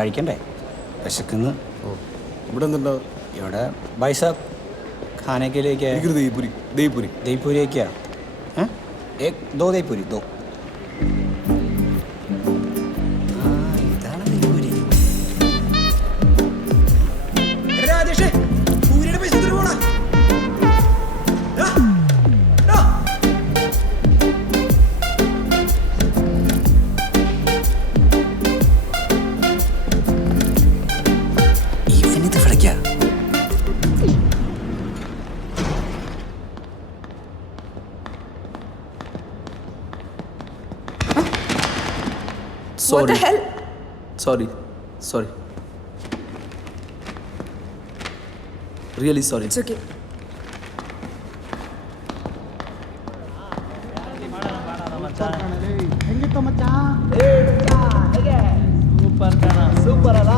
കഴിക്കണ്ടേ? വിശക്കുന്ന്. ഇവിടെ എന്തുണ്ടാവും? ഇവിടെ ബൈസാബ് खाने के लिए क्या है? दही पूरी है क्या? हैं? एक दो दही पूरी दो. What the hell? Sorry. Really sorry. It's okay. Super ಅಲ್ಲ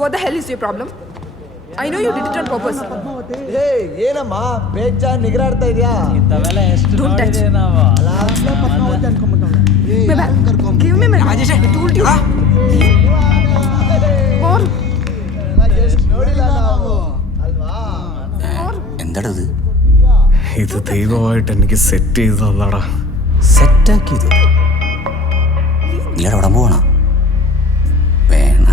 What the hell is your problem? I know you did it on purpose. ಏನಮ್ಮ ಬೇಜಾನ್ ನಿಗರಾಡ್ತಾ ಇದೆಯಾ? Don't touch. Give me my Rajesh. I told you. More. ನೋಡಿಲ್ಲ ನಾವು ಅಲ್ವಾ? എന്താടത്? ഇത് ദൈവമായിട്ട് എനിക്ക് സെറ്റ് ചെയ്ത് തന്നടാ. സെറ്റാക്കിയത് നീ അവിടെ പോകണ വേണ?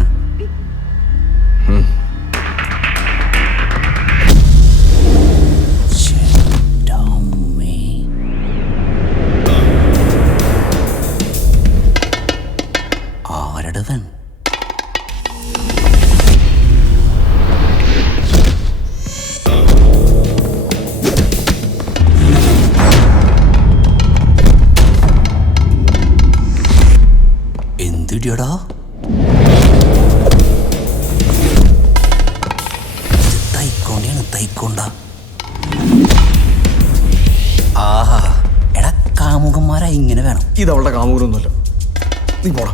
ആരടവൻ? എന്തിടിയടാ തൈക്കൊണ്ട? ആഹാ, എടാ കാമുകന്മാരാ ഇങ്ങനെ വേണം. ഇത് അവളുടെ കാമുകനൊന്നുമല്ല, നീ പോടാ.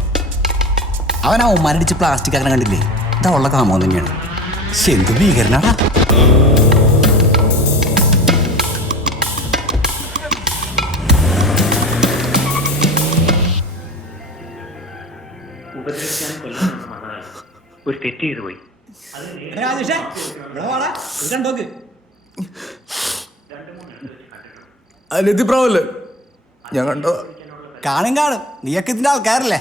അവൻ ആ ഉമ്മാരടിച്ച് പ്ലാസ്റ്റിക് അങ്ങനെ കണ്ടില്ലേ? ഇതവളുടെ കാമുകം തന്നെയാണ്. എന്ത് ഭീകരനാടാ. ഒരു തെറ്റ് ചെയ്തു പോയി. അനിയത്തിപ്രാവല്ലേ? ഞാൻ കണ്ടോ? കാണും നീയൊക്കെ ഇതിന്റെ ആൾക്കാരല്ലേ?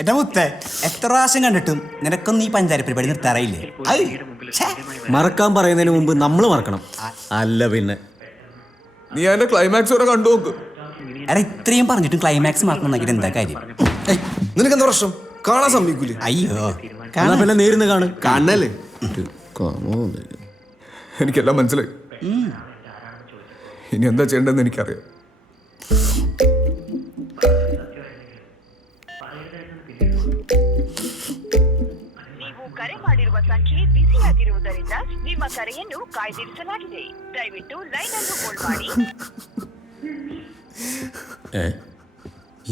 എന്റെ മുത്തേ, എത്ര പ്രാവശ്യം കണ്ടിട്ടും നിനക്കൊന്നും ഈ പഞ്ചാര പരിപാടി നിർത്താറായില്ലേ? മറക്കാൻ പറയുന്നതിന് മുമ്പ് നമ്മൾ മറക്കണം. അല്ല പിന്നെ നീ അതിന്റെ ക്ലൈമാക്സ് വരെ കണ്ടു നോക്ക്. എടാ, ഇത്രയും പറഞ്ഞിട്ടും ക്ലൈമാക്സ് മറക്കണമെങ്കിൽ എന്താ കാര്യം? നിനക്ക് എന്താ പ്രശ്നം? കാണാൻ സമ്മതിക്കൂലേ? അയ്യോ, പിന്നെ നേരിന്ന് കാണല്ലേ. എനിക്കെല്ലാം മനസ്സിലായി. ഇനി എന്താ ചെയ്യേണ്ടതെന്ന് എനിക്കറിയാം. ನೀವು ಕರೆ ಮಾಡಿರುವ ಸಂಖ್ಯೆ ಬಿಸಿಯಾಗಿರುವುದರಿಂದ ನಿಮ್ಮ ಕರೆಯನ್ನು ಕಾಯ್ದಿರಿಸಲಾಗಿದೆ. ದಯವಿಟ್ಟು ಲೈನ್ ಅನ್ನು ಹೋಲ್ಡ್ ಮಾಡಿ.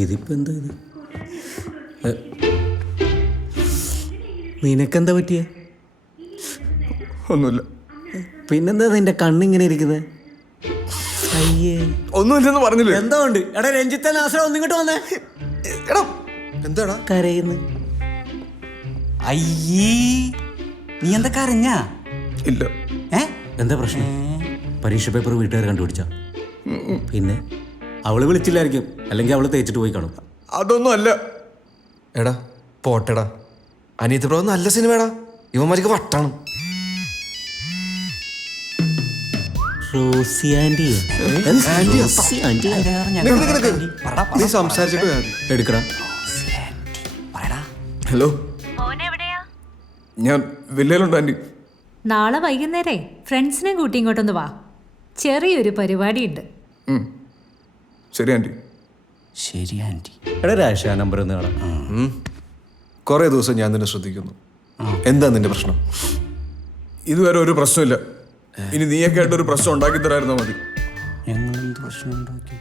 ഇതിപ്പോ എന്താ ഇത്? നിനക്കെന്താ പറ്റിയേ? ഒന്നുമില്ല. പിന്നെന്താ നിന്റെ കണ്ണിങ്ങനെ ഇരിക്കുന്നത്? അയ്യേ, ഒന്നുമില്ലെന്ന് പറഞ്ഞില്ലേ? എന്താ ഉണ്ട്? എടാ രഞ്ജിത്തെ നാസറ ഒന്നിങ്ങോട്ട് വന്നേ. എടാ എന്താടാ കരയുന്നു? അയ്യേ, നീ എന്താ കരഞ്ഞാ? ഇല്ല. എന്താ പ്രശ്നം? പരീക്ഷ പേപ്പർ വീട്ടുകാർ കണ്ടുപിടിച്ച? പിന്നെ അവള് വിളിച്ചില്ലായിരിക്കും, അല്ലെങ്കിൽ അവള് തേച്ചിട്ട് പോയി കാണും. അതൊന്നും അല്ല. എടാ പോട്ടെടാ, അനിയത്തിപ്രാവ് നല്ല സിനിമയാടാ. ഇവന്മാർക്ക് വട്ടാണ്. റോസി ആന്റി നീ സംസാരിച്ചിട്ട് എടുക്കടാ. ഹലോ, ഞാൻ വില്ലയിലുണ്ട് ആന്റി. നാളെ വൈകുന്നേരേ ഫ്രണ്ട്സിനെ കൂട്ടി ഇങ്ങോട്ടൊന്ന് വാ. ചെറിയൊരു പരിപാടിയുണ്ട്. ശരി ആന്റി. ശരി ആന്റി. എടാ രാശ നമ്പർ ഒന്ന് കാണാം. കുറേ ദിവസം ഞാൻ നിന്നെ ശ്രദ്ധിക്കുന്നു. എന്താ നിന്റെ പ്രശ്നം? ഇതുവരെ ഒരു പ്രശ്നമില്ല. ഇനി നീയൊക്കെ ആയിട്ട് ഒരു പ്രശ്നം ഉണ്ടാക്കി തരായിരുന്നോ മതി. ഞങ്ങളെന്ത് പ്രശ്നം ഉണ്ടാക്കി?